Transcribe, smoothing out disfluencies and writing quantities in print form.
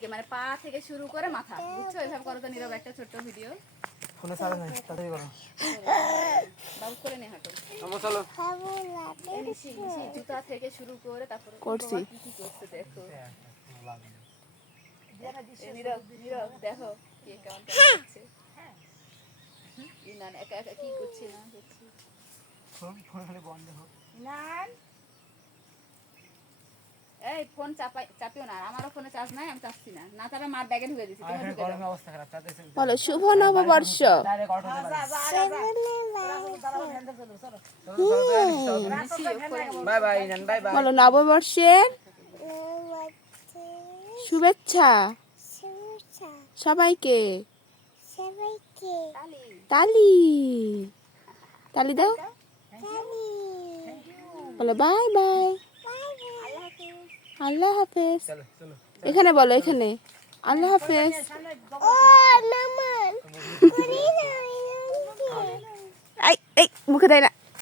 থেকে মানে পা থেকে শুরু করে মাথা, বুঝছো? এভাবে করো তো নীরব, একটা ছোট্ট ভিডিও। ফোনে চার্জ নাই, তাড়াতাড়ি করো। বাবু করে নে হাঁটো। আমা চলো। এই নিশি জুতা থেকে শুরু করে তারপরে করছি। কি কি করছে দেখো। এই নীরব দেখো কে কেমন করছে। ইনান একা একা কি করছে না করছে। ফোন খালি বন্ধ হোক। এই ফোন চাপিও না, আমারও ফোনে চার্জ নাই, আমি চাপছি না, না চাপে মার ব্যাগে ঢুকে দিছি। আর এখানে গরমের অবস্থা খারাপ, তাতে বলো শুভ নববর্ষ। ডাইরেক্ট অটো বাই বাই নান, বাই বাই। বলো নববর্ষের শুভেচ্ছা সবাইকে। তালি তালি দাও। বলো বাই বাই, আল্লাহ হাফেজ। চলো চলো। এখানে বলো, এখানে আল্লাহ হাফেজ। এই এই মুখে দেয় না।